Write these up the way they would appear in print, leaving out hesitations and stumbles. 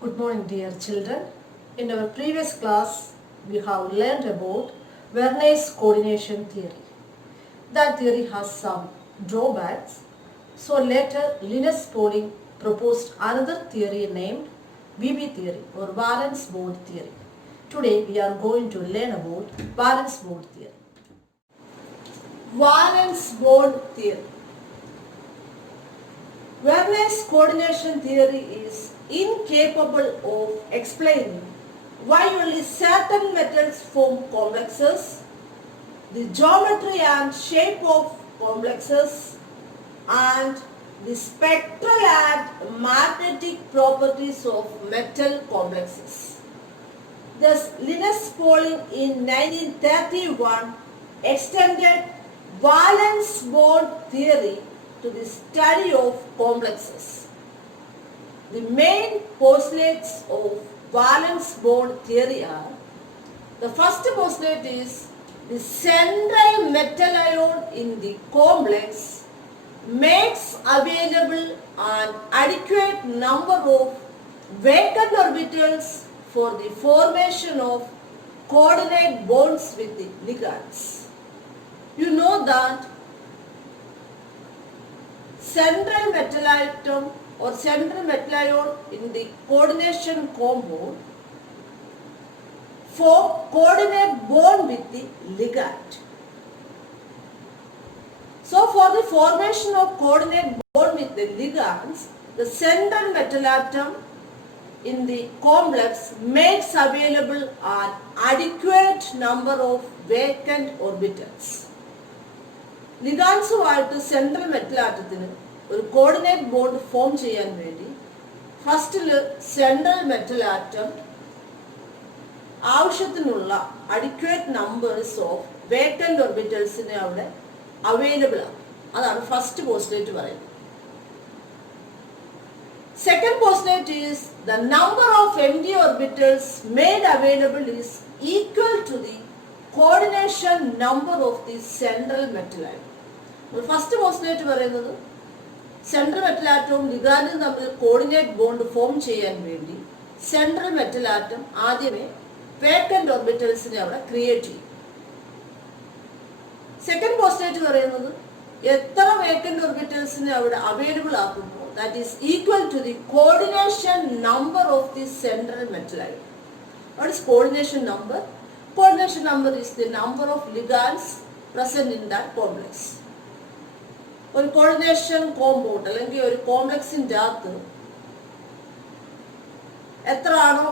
Good morning, dear children. In our previous class, we have learned about Verneuil's coordination theory. That theory has some drawbacks. So later, Linus Pauling proposed another theory named VB theory or valence bond theory. Today, we are going to learn about valence bond theory. Valence bond theory. Verneuil's coordination theory is incapable of explaining why only certain metals form complexes, the geometry and shape of complexes, and the spectral and magnetic properties of metal complexes. Thus, Linus Pauling in 1931 extended valence bond theory to the study of complexes. The main postulates of valence bond theory are: the first postulate is the central metal ion in the complex makes available an adequate number of vacant orbitals for the formation of coordinate bonds with the ligands. You know that central metal atom or central metal ion in the coordination compound form coordinate bond with the ligand. So for the formation of coordinate bond with the ligands, the central metal atom in the complex makes available an adequate number of vacant orbitals. ലിഗാൻസുമായിട്ട് central metal ആറ്റത്തിന് ഒരു coordinate bond form ചെയ്യാൻ വേണ്ടി ഫസ്റ്റിൽ central metal atom ആവശ്യത്തിനുള്ള adequate numbers of vacant ഓർബിറ്റൽസിനെ അവിടെ available ആണ്. അതാണ് ഫസ്റ്റ് പോസ്റ്റുലേറ്റ് പറയുന്നത്. Second postulate is the number of empty orbitals made available is equal to the coordination number of the central metal atom. First postulate പറയുന്നത് central metal ആറ്റവും ലിഗാൻഡും തമ്മിൽ coordinate bond form ചെയ്യാൻ വേണ്ടി central metal atom ആദ്യമേ വേക്കന്റ് ഓർബിറ്റൽസിനെ അവിടെ ക്രിയേറ്റ് ചെയ്യും. സെക്കൻഡ് പോസ്റ്റുലേറ്റ് പറയുന്നത് എത്ര വേക്കന്റ് ഓർബിറ്റൽസിനെ അവിടെ അവൈലബിൾ ആക്കുമ്പോൾ that is equal to the coordination number of the central metal atom. What is coordination number? Coordination number is the number of ligands present in that complex. ഒരു കോർഡിനേഷൻ കോമ്പൗണ്ട് അല്ലെങ്കിൽ ഒരു കോംപ്ലക്സിൻ്റെ അകത്ത് എത്ര ആണോ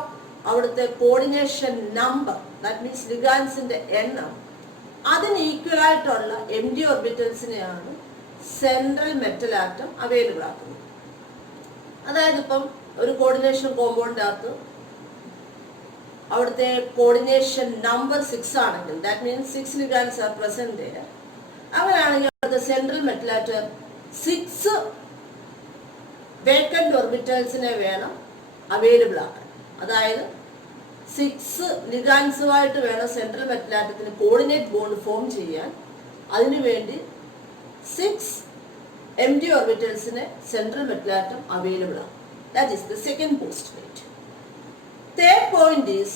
അവിടുത്തെ കോർഡിനേഷൻ നമ്പർ, ദാറ്റ് മീൻസ് ലിഗാൻസിന്റെ എണ്ണം, അതിന് ഈക്വൽ ആയിട്ടുള്ള empty ഓർബിറ്റൽസിനെയാണ് സെൻട്രൽ മെറ്റൽ ആറ്റം അവൈലബിൾ ആക്കുന്നത്. അതായത് ഇപ്പം ഒരു കോർഡിനേഷൻ കോമ്പൗണ്ടിൻ്റെ അകത്ത് അവിടുത്തെ കോർഡിനേഷൻ നമ്പർ 6 ആണെങ്കിൽ that means 6 ligands are present there. അങ്ങനെയാണെങ്കിൽ അവിടുത്തെ സെൻട്രൽ മെറ്റൽ ആറ്റം 6 വേക്കന്റ് ഓർബിറ്റൽസിനെ വേണം അവൈലബിൾ ആക്കാൻ. അതായത് 6 ലിഗാൻസുമായിട്ട് വേണം central metal atom coordinate bond form ചെയ്യാൻ. അതിനുവേണ്ടി 6 empty ഓർബിറ്റൽസിനെ സെൻട്രൽ മെറ്റൽ ആറ്റം അവൈലബിൾ ആണ്. That is the second postulate. Third point is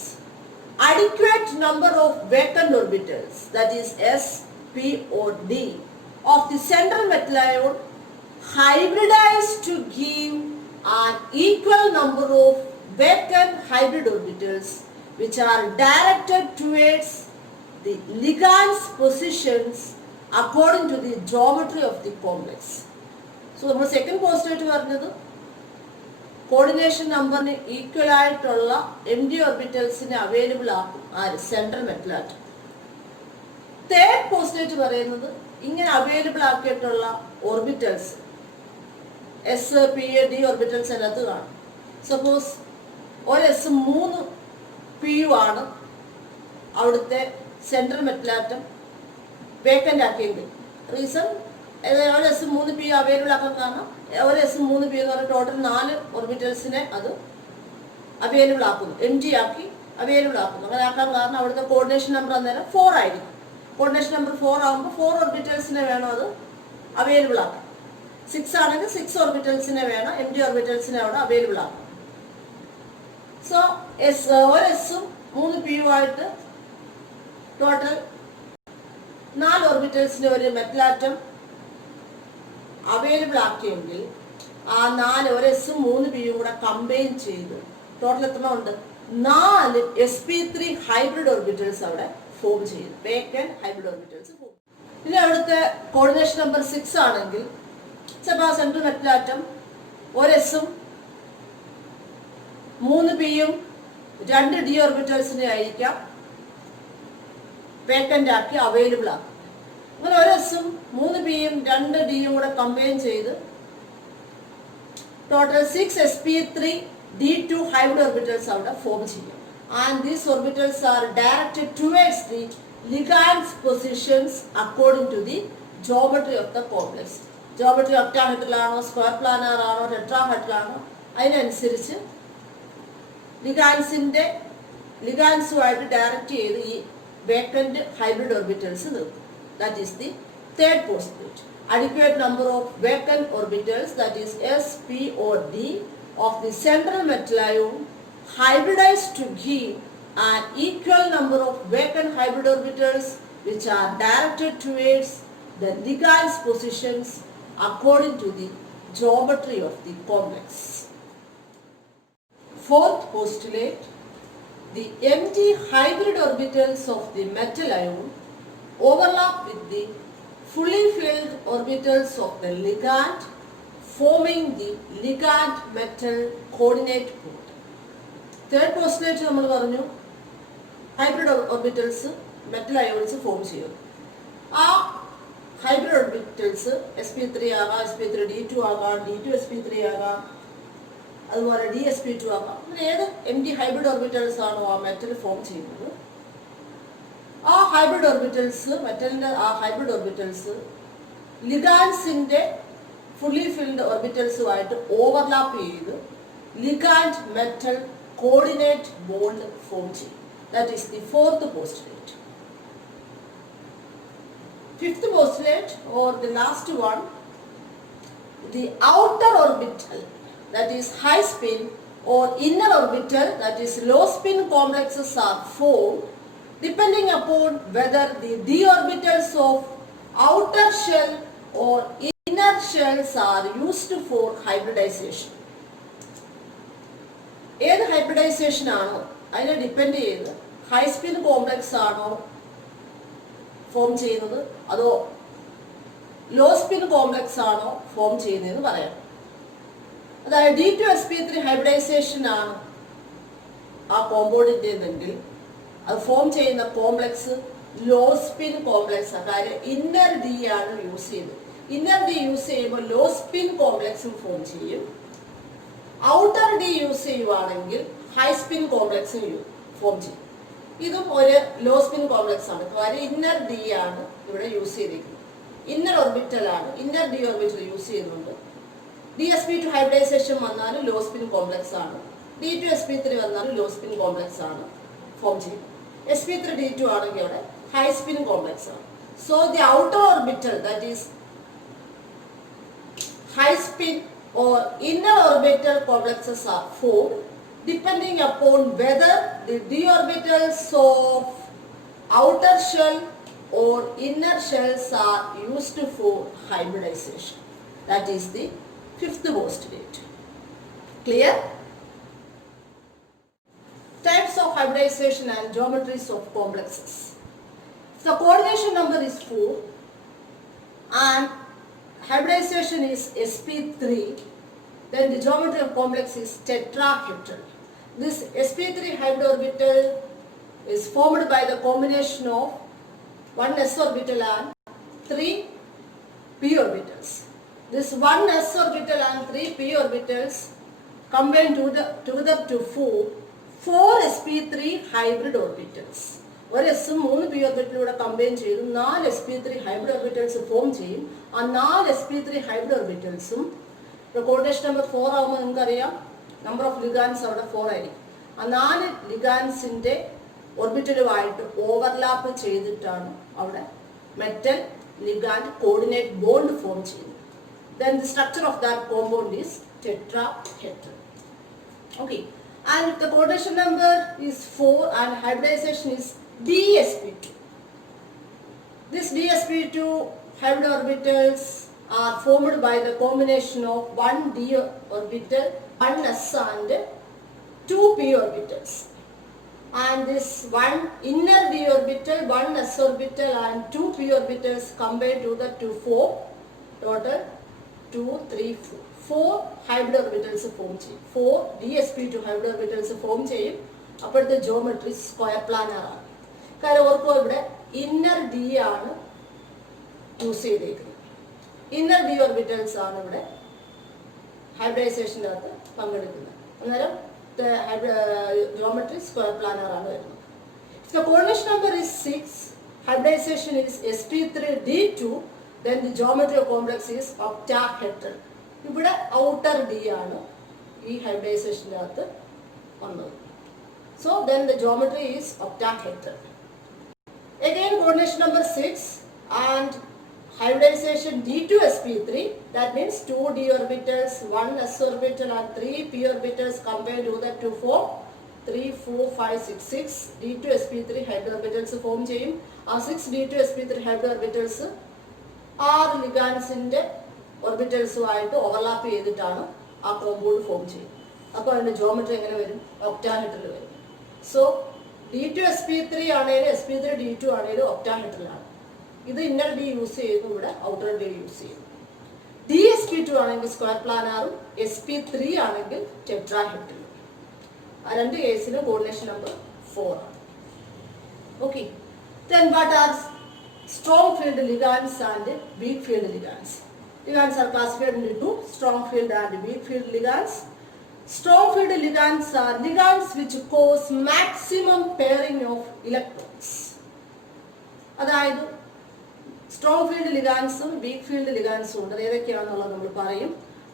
adequate number of vacant orbitals, that is S, P or D, of the central metal ion hybridized to give an equal number of vacant hybrid orbitals which are directed towards the ligand's positions according to the geometry of the complex. So, നമ്മൾ second postulate പറഞ്ഞത് coordination നമ്പറിന് equal ആയിട്ടുള്ള empty ഓർബിറ്റൽസിനെ available ആക്കും ആര്? Central metal atom. Third postulate പറയുന്നത് ഇങ്ങനെ available ആക്കിയിട്ടുള്ള orbitals S, P, D orbitals അതിനകത്ത് കാണും. സപ്പോസ് ഒരു എസ് 3 പി യു ആണ് അവിടുത്തെ സെൻട്രൽ മെറ്റൽ ആറ്റം വേക്കൻ്റ് ആക്കിയെങ്കിൽ റീസൺ ഒരു എസ് 3 പി അവൈലബിൾ ആക്കാൻ കാരണം ഒരു എസ് 3 പി എന്ന് പറഞ്ഞാൽ ടോട്ടൽ 4 ഓർബിറ്റൽസിനെ അത് അവൈലബിൾ ആക്കുന്നു, empty ആക്കി അവൈലബിൾ ആക്കുന്നു. അങ്ങനെ ആക്കാൻ കാരണം അവിടുത്തെ കോർഡിനേഷൻ നമ്പർ അന്നേരം 4 ആയിരിക്കും. കോർഡിനേഷൻ നമ്പർ 4 ആകുമ്പോൾ 4 ഓർബിറ്റൽസിനെ വേണം അത് അവൈലബിൾ ആക്കാൻ. 6 ആണെങ്കിൽ 6 ഓർബിറ്റൽസിനെ വേണം empty ഓർബിറ്റൽസിനെ അവിടെ അവൈലബിൾ ആക്കാം. സോ ഒരു എസും 3 പിയുമായിട്ട് ടോട്ടൽ 4 ഓർബിറ്റൽസിന് ഒരു മെറ്റൽ ആറ്റം അവൈലബിൾ ആക്കിയെങ്കിൽ ആ 4 ഒരു എസും 3 പിയും കൂടെ കമ്പൈൻ ചെയ്ത് ടോട്ടൽ എത്ര ഉണ്ട്? 4 sp3 ഹൈബ്രിഡ് ഓർബിറ്റൽസ് അവിടെ ഫോം ചെയ്യും. Vacant hybrid orbitals form. ഇനി അവിടുത്തെ കോർഡിനേഷൻ നമ്പർ 6 ആണെങ്കിൽ ചിലപ്പോൾ സെൻട്രൽ മെറ്റൽ ആറ്റം ഒരു എസും 3 പിയും 2 ഡി ഓർബിറ്റൽസിനെ ആയിരിക്കാം വേക്കൻ്റ് ആക്കി അവൈലബിൾ ആക്കും. അങ്ങനെ ഒരു എസും 3 പിയും 2 ഡിയും കൂടെ കമ്പൈൻ ചെയ്ത് ടോട്ടൽ 6 sp3 d2 hybrid orbitals അവിടെ ഫോം ചെയ്യും. And these orbitals are directed towards the ligands positions according to the geometry of the complex. Geometry octahedral ആണോ, സ്ക്വയർ പ്ലാനർ ആണോ, ടെട്രാഹെഡ്രൽ ആണോ, അതിനനുസരിച്ച് ലിഗാൻസുമായിട്ട് ഡയറക്റ്റ് ചെയ്ത് ഈ വേക്കൻറ്റ് ഹൈബ്രിഡ് ഓർബിറ്റൽസ് നിർത്തും. That is the third postulate. Adequate number of vacant orbitals, that is s, p or d, of the central metal ion hybridized to give an equal number of vacant hybrid orbitals which are directed towards the ligands positions according to the geometry of the complex. Fourth postulate, the empty hybrid orbitals of the metal ion overlap with the fully filled orbitals of the ligand, forming the ligand metal coordinate bond. Third postulate നമ്മൾ പറഞ്ഞു hybrid orbitals metal ions form ചെയ്യും. ആ hybrid orbitals sp3 ആകാം, sp3d2 ആകാം, d2 sp3 ആകാം, അതുപോലെ dsp2 ആകാം. അങ്ങനെ ഏത് empty ഹൈബ്രിഡ് ഓർബിറ്റൽസ് ആണോ ആ മെറ്റൽ ഫോം ചെയ്യുന്നത്, ആ ഹൈബ്രിഡ് ഓർബിറ്റൽസ് മെറ്റലിൻ്റെ ആ ഹൈബ്രിഡ് ഓർബിറ്റൽസ് ലിഗാൻസിൻ്റെ ഫുള്ളി ഫിൽഡ് ഓർബിറ്റൽസുമായിട്ട് ഓവർലാപ്പ് ചെയ്ത് ligand metal coordinate bond form ചെയ്യും. That is the fourth postulate. Fifth postulate or the last one, the outer orbital that is high spin or inner orbital that is low spin complexes are formed depending upon whether the d orbitals of outer shell or inner shells are used for hybridization. ഏത് ഹൈബ്രിഡൈസേഷൻ ആണോ അതിനെ ഡിപ്പെൻഡ് ചെയ്ത് high spin complex ആണോ ഫോം ചെയ്യുന്നത് അതോ law spin complex ആണോ ഫോം ചെയ്യുന്നതെന്ന് പറയാം. അതായത് d2 sp3 ഹൈബ്രിഡൈസേഷൻ ആണ് ആ കോമ്പൗണ്ടിൻ്റെതെങ്കിൽ അത് ഫോം ചെയ്യുന്ന കോംപ്ലക്സ് ലോ സ്പിൻ കോംപ്ലക്സ് ആണ്. കാര്യം ഇന്നർ ഡി ആണ് യൂസ് ചെയ്യുന്നത്. ഇന്നർ ഡി യൂസ് ചെയ്യുമ്പോൾ ലോ സ്പിൻ കോംപ്ലക്സും ഫോം ചെയ്യും. ഔട്ടർ ഡി യൂസ് ചെയ്യുവാണെങ്കിൽ ഹൈ സ്പിൻ കോംപ്ലക്സും ഫോം ചെയ്യും. ഇതും ഒരു ലോ സ്പിൻ കോംപ്ലക്സ് ആണ്. കാര്യം ഇന്നർ ഡി ആണ് ഇവിടെ യൂസ് ചെയ്തിരിക്കുന്നത്. ഇന്നർ ഓർബിറ്റൽ ആണ്. ഇന്നർ ഡി ഓർബിറ്റൽ യൂസ് ചെയ്യുന്നുണ്ട്. dsp2 ഹൈബ്രിഡൈസേഷൻ വന്നാലും ലോ സ്പിൻ കോംപ്ലക്സ് ആണ്. d2 sp3 വന്നാലും ലോ സ്പിൻ കോംപ്ലക്സ് ആണ് ഫോം ചെയ്യും. sp3 d2 ആണെങ്കിൽ അവിടെ ഹൈ സ്പിൻ കോംപ്ലക്സ് ആണ്. So the outer orbital that is high spin or inner orbital complexes are formed depending upon whether the d orbitals of outer shell or inner shells are used for hybridization. That is the fifth postulate. Clear? Types of hybridization and geometries of complexes. The coordination number is 4 and hybridization is sp3, then the geometry of complex is tetrahedral. This sp3 hybrid orbital is formed by the combination of 1 s orbital and 3 p orbitals. This 1 s orbital and 3 p orbitals combine together to form 4 sp3 hybrid orbitals. ഒരു എസും 3 പി ഓർബിറ്റലൂടെ കമ്പൈൻ ചെയ്ത് 4 sp3 hybrid orbitals form ചെയ്യും. ആ 4 sp3 hybrid ഓർബിറ്റൽസും coordination number 4 ആകുമ്പോൾ നിങ്ങൾക്കറിയാം number of ligands അവിടെ 4 ആയിരിക്കും. ആ 4 ലിഗാൻസിൻ്റെ ഓർബിറ്റലുമായിട്ട് ഓവർലാപ്പ് ചെയ്തിട്ടാണ് അവിടെ metal ligand coordinate bond form ചെയ്യുന്നത്. Then the structure of that compound is tetrahedral. Okay. and the coordination number is 4 and hybridization is dsp2. This dsp2 hybrid orbitals are formed by the combination of one d orbital, one s and two p orbitals. And this one inner d orbital, one s orbital and two p orbitals combined to the two form total 2, 3, 4. 4 hybrid orbitals form ചെയ്യും. 4 dsp2 hybrid orbitals form ചെയ്യും. അപ്പോഴത്തെ geometry square planar ആണ്. കാരണം ഓർക്കുക ഇവിടെ inner d ആണ് യൂസ് ചെയ്തേക്കുന്നത്. inner d orbitals ആണ് ഇവിടെ hybridization അകത്ത് പങ്കെടുക്കുന്നത്. അന്നേരം geometry square planar ആണ് വരുന്നത്. If the coordination number is 6, hybridization is sp3d2, then the geometry complex is octahedral. ഇവിടെ outer d ആണ് ഈ hybridization അകത്ത് വന്നത്. So then the geometry is octahedral. Again coordination number 6 and hybridization d2sp3, that means 2 d orbitals, 1 s orbital and 3 p orbitals combined to the 2 form 3, 4, 5, 6, 6 d2sp3 hybrid orbitals form ചെയ്യും. ആ 6 d2sp3 hybrid orbitals 6 ligandsന്റെ ഓർബിറ്റൽസുമായിട്ട് ഓവർലാപ്പ് ചെയ്തിട്ടാണ് ആ compound form ചെയ്യുന്നത്. അപ്പോൾ അതിൻ്റെ ജോമെട്രി എങ്ങനെ വരും? ഒക്ടാഹെഡ്രൽ വരും. സോ d2sp3 ആണെങ്കിലും sp3d2 ആണെങ്കിലും ഒക്ടാഹെഡ്രലാണ്. ഇത് ഇന്നർ ഡി യൂസ് ചെയ്യുന്നു, ഇവിടെ ഔട്ടർ ഡി യൂസ് ചെയ്യുന്നു. dsp2 ആണെങ്കിൽ സ്ക്വയർ പ്ലാനാറും sp3 ആണെങ്കിൽ ടെട്രാഹെഡ്രലും. ആ രണ്ട് കേസിലും കോർഡിനേഷൻ നമ്പർ 4 ആണ്. Okay, then what are strong field ligands and weak field ligands? Ligands are classified into two, strong field and weak field ligands. Strong field ligands are ligands which cause maximum pairing of electrons. അതായത് strong field ലിഗാൻസും week field ലിഗാൻസും ഉണ്ട്. അത് ഏതൊക്കെയാണെന്നുള്ളത് നമ്മൾ പറയും.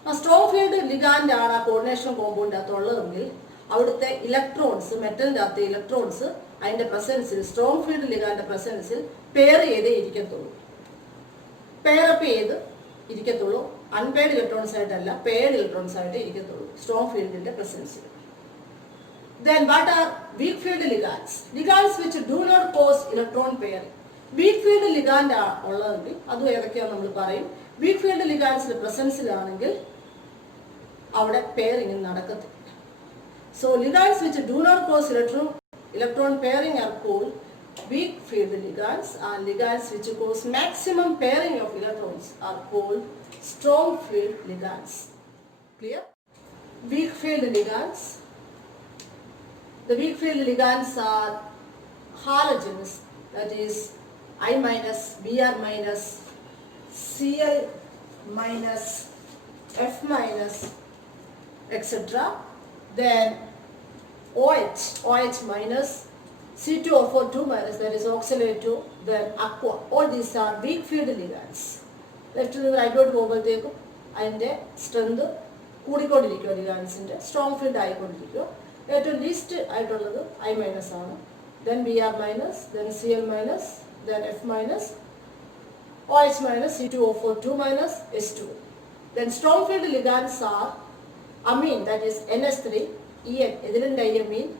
ആ strong field ligand ആണ് ആ കോർഡിനേഷൻ കോമ്പൗണ്ട് അകത്ത് ഉള്ളതെങ്കിൽ അവിടുത്തെ ഇലക്ട്രോൺസ്, മെറ്റലിൻ്റെ അകത്തെ ഇലക്ട്രോൺസ് അതിൻ്റെ പ്രസൻസിൽ, സ്ട്രോങ് ഫീൽഡ് ലിഗാൻ്റെ പ്രസൻസിൽ പെയർ ചെയ്തേ ഇരിക്കത്തുള്ളൂ. പെയറപ്പ് ചെയ്ത് ഇരിക്കത്തുള്ളൂ. അൺപെയർഡ് ഇലക്ട്രോൺസ് ആയിട്ടല്ല, പെയർഡ് ഇലക്ട്രോൺസ് ആയിട്ട് ഇരിക്കത്തുള്ളൂ സ്ട്രോങ് ഫീൽഡിന്റെ പ്രസൻസിൽ. Then what are weak field ligands? Ligands which do not cause electron pairing. Weak field ligand ഉള്ളതെങ്കിൽ അതും ഏതൊക്കെയാണെന്ന് നമ്മൾ പറയും. Weak field ligandsന്റെ പ്രസൻസിലാണെങ്കിൽ അവിടെ പെയറിംഗ് നടക്കത്തില്ല. So ligands which do not cause electron pairing are called weak field ligands, and ligands which cause maximum pairing of electrons are called strong field ligands. Clear? Weak field ligands. The weak field ligands are halogens, that is I minus, Br minus, Cl minus, F minus, etc. Then OH minus, C2O4 2 minus, that is oxalate 2, then aqua. All these are weak field ligands. Left നിന്ന് റൈറ്റോട്ട് പോകുമ്പോഴത്തേക്കും അതിൻ്റെ സ്ട്രെങ്ത് കൂടിക്കൊണ്ടിരിക്കുക, ലിഗാൻസിൻ്റെ strong field ആയിക്കൊണ്ടിരിക്കുക. ഏറ്റവും ലീസ്റ്റ് ആയിട്ടുള്ളത് I minus ആണ്, then Br minus, then Cl minus, then F minus, OH minus, C2O4 2 minus, S2. Then strong field ligands are amine, that is NH3, En, ethylene diamine,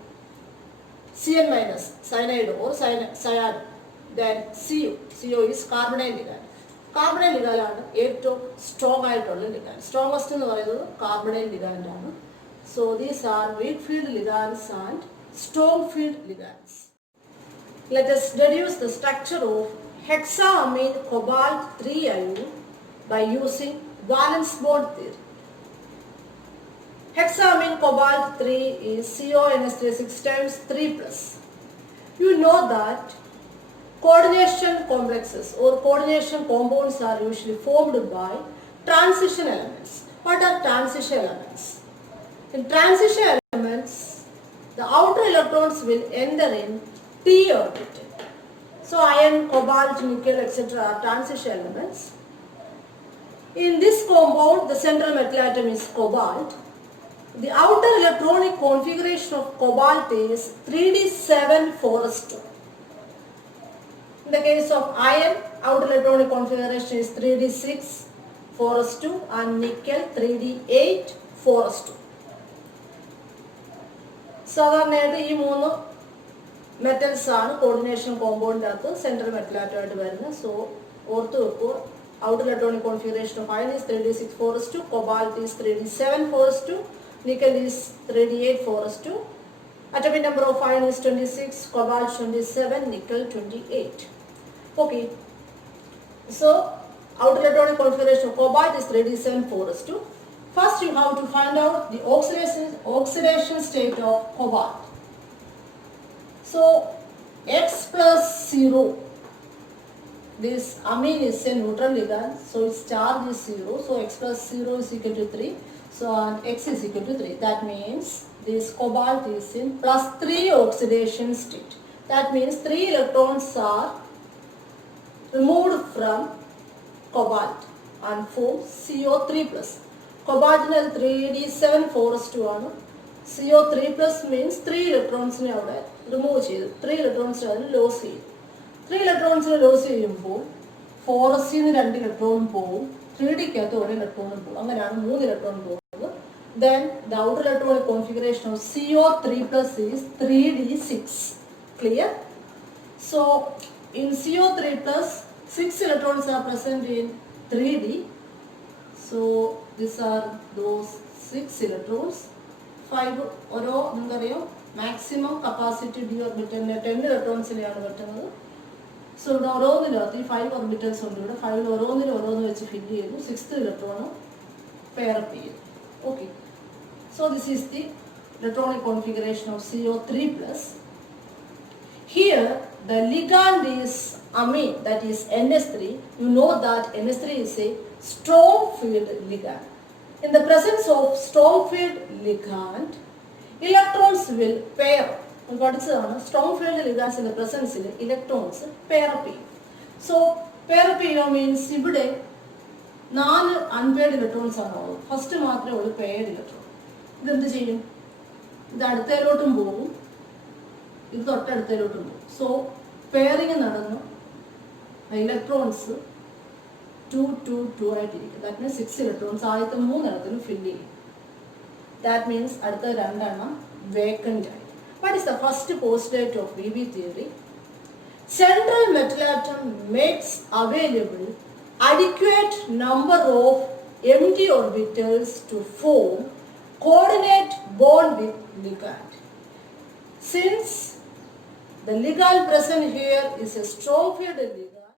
Cn minus, cyanide or cyan, then CO is carbonyl ligand. Carbonyl ligand ആണ് ഏറ്റവും സ്ട്രോങ് ആയിട്ടുള്ള ligand. Strongest എന്ന് പറയുന്നത് carbonyl ligand ആണ്. So these are weak field ligands and strong field ligands. Let us deduce the structure of hexaamine cobalt 3 ion by using valence bond theory. Hexaamine cobalt 3 is CONH3 6 times 3 plus. You know that coordination complexes or coordination compounds are usually formed by transition elements. What are transition elements? In transition elements, the outer electrons will enter in p orbital. So iron, cobalt, nickel, etc. are transition elements. In this compound, the central metal atom is cobalt. The outer electronic configuration of cobalt is 3d7-4s2. In the case of iron, outer electronic configuration is 3d6-4s2 and nickel 3d8-4s2. സാധാരണയായിട്ട് ഈ മൂന്ന് മെറ്റൽസ് ആണ് കോർഡിനേഷൻ കോമ്പൗണ്ടിൻ്റെ അകത്ത് central metal ആറ്റമായിട്ട് വരുന്നത്. സോ ഓർത്ത് വെക്കുക. Outer electronic configuration of iron is 3d6 cobalt is 3d7 nickel is 3d8 atomic number of iron is 26, cobalt 27, nickel 28. Okay, so outer electronic configuration of cobalt is 3d7 First you have to find out the oxidation state of cobalt. So X plus 0, this amine is a neutral ligand, so its charge is 0, so X plus 0 is equal to 3, so and X is equal to 3. That means this cobalt is in plus 3 oxidation state. That means 3 electrons are removed from cobalt and form CO3 plus. Cobalt is 3d7 ആണ്. CO3 plus means 3 electrons അവിടെ remove ചെയ്തു, 3 electrons loss ചെയ്തു. 3 electrons loss ചെയ്യുമ്പോൾ 4s ന്ന് 2 ഇലക്ട്രോൺ പോകും, 3dക്കകത്ത് 1 ഇലക്ട്രോൺ പോകും, അങ്ങനെയാണ് 3 ഇലക്ട്രോൺ പോകുന്നത്. Then the outer electronic configuration of CO3 plus is 3d6. Clear? So in CO3 plus 6 electrons are present in 3d. So these are those 6 electrons. 5 ഓരോ നിങ്ങൾക്കറിയാം മാക്സിമം കപ്പാസിറ്റി ഡി ഓർബിറ്റലിന് 10 ഇലക്ട്രോൺസിനെയാണ് പറ്റുന്നത്. സോ ഇവിടെ ഓരോന്നിനകത്ത് ഈ 5 ഓർബിറ്റൽസ് ഉണ്ട്. ഇവിടെ 5 ഓരോന്ന് വെച്ച് ഫില്ല് ചെയ്തു, 6th ഇലക്ട്രോൺ പെയർ അപ്പ് ചെയ്തു. Okay, so this is the electronic configuration of CO3 plus. Here the ligand is amine, that is NS3. You know that NS3 is a strong field ligand. In the presence of strong field ligand, electrons will pair. Strong field ligands in the presence of electrons pair up. So pair up means ഇവിടെ 4 unpaired electrons ആണ് ഉള്ളത്. ഫസ്റ്റ് മാത്രമേ ഉള്ളൂ paired electron. ഇതെന്ത് ചെയ്യും? ഇത് അടുത്തയിലോട്ടും പോകും, ഇത് തൊട്ടടുത്തയിലോട്ടും പോകും. സോ പെയറിങ് നടന്നു ഇലക്ട്രോൺസ് 2, 2, 2 ആയിട്ടിരിക്കും. ദാറ്റ് മീൻസ് 6 ഇലക്ട്രോൺസ് ആദ്യത്തെ 3 എണ്ണത്തിന് ഫില്ല് ചെയ്യും. ദാറ്റ് മീൻസ് അടുത്ത 2 എണ്ണം വേക്കൻ്റ് ആയി. What is the first postulate of VB theory? Central metal atom makes available adequate number of empty orbitals to form coordinate bond with ligand. Since the ligand present here is a strong field ligand,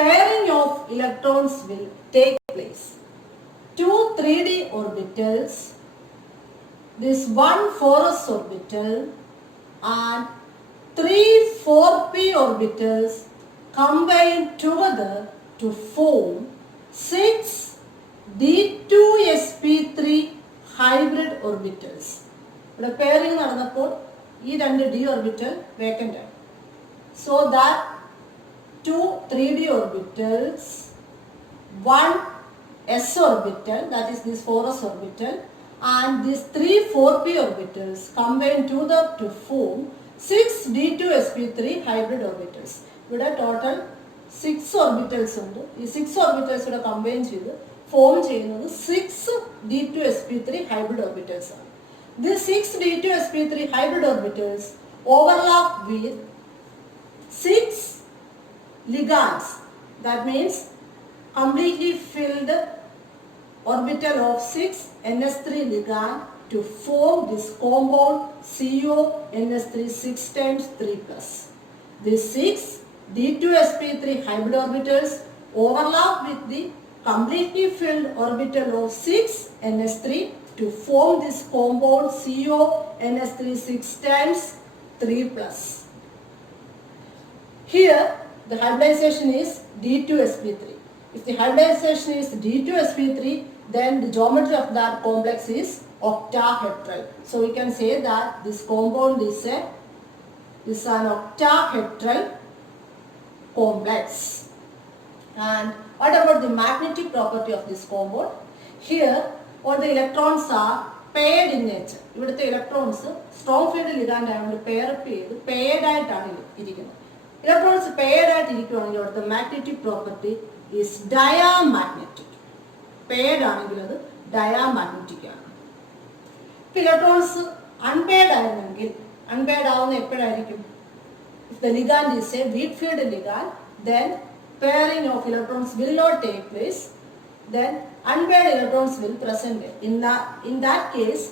pairing of electrons will take place. 2 3d orbitals, this 1 4s orbital and 3 4p orbitals combine together to form 6 d2sp3 hybrid orbitals. ഇവിടെ pairing നടന്നപ്പോൾ ഈ 2 d orbital vacant ആണ്. So that 2 3d orbitals, 1 s orbital, that is this 4s orbital, and these 3 4p orbitals combine together to form 6 d2sp3 hybrid orbitals. ഇവിടെ total 6 orbitals ഉണ്ട്. ഈ 6 orbitals ഇവിടെ combine ചെയ്ത് ഫോം ചെയ്യുന്നത് 6 d2sp3 hybrid orbitals ആണ്. These 6 d2sp3 hybrid orbitals overlap with 6 ligands. That means completely filled orbital of 6 ns3 ligand to form this compound CO ns3 6 times 3 plus. These 6 d2sp3 hybrid orbitals overlap with the completely filled orbital of 6 ns3 to form this compound CO ns3 6 times 3 plus. Here the hybridization is d2sp3. If the hybridization is d2sp3, then the geometry of that complex is octahedral. So we can say that this compound is an octahedral complex. And what about the magnetic property of this compound? Here all the electrons are paired in nature. ഇവിടുത്തെ electrons strong field ligand ആയതുകൊണ്ട് pair up ചെയ്ത് paired ആയിട്ടാണ് ഇരിക്കുന്നത്. Electrons paired ആയിട്ട് ഇരിക്കുകയാണെങ്കിൽ അവിടുത്തെ magnetic property is diamagnetic. Paired ആണെങ്കിൽ അത് diamagnetic ആണ്. ഇലക്ട്രോൺസ് അൺപെയർഡ് ആയിരുന്നെങ്കിൽ അൺപെയർഡ് ആവുന്ന എപ്പോഴായിരിക്കും? If the ligand is a weak field ligand, then pairing of electrons will not take place. Then unpaired electrons will present. In that case,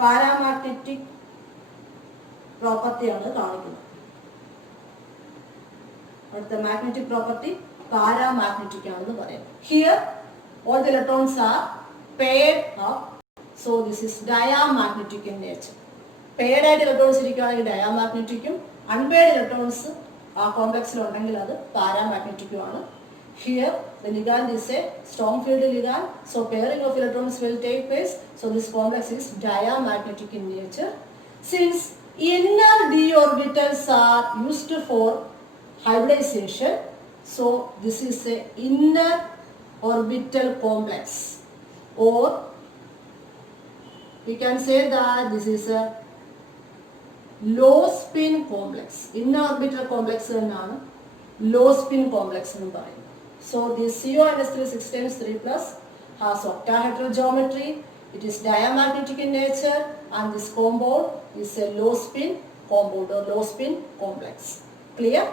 paramagnetic property ആണ് കാണിക്കുന്നത്. But the magnetic property paramagnetic ആണെന്ന് പറയാം. Here all the electrons are paired up, so this is diamagnetic in nature. Paired ആയിട്ട് ഇലക്ട്രോൺസ് ഇരിക്കുകയാണെങ്കിൽ ഡയാമാഗ്നറ്റിക്കും, unpaired electrons ആ കോംപ്ലക്സിൽ ഉണ്ടെങ്കിൽ അത് പാരാമാഗ്നറ്റിക്കും ആണ്. Here the ligand is a strong field ligand, so pairing of electrons will take place, so this complex is diamagnetic in nature. Since inner d orbitals are used for hybridization, so this is a inner orbital complex, or we can say that this is a low spin complex. Inner orbital complex എന്നാണ് low spin complex എന്ന് പറയുന്നത്. So this CuO 6 times 3 plus has octahedral geometry. It is diamagnetic in nature, and this compound is a low spin compound or low spin complex. Clear?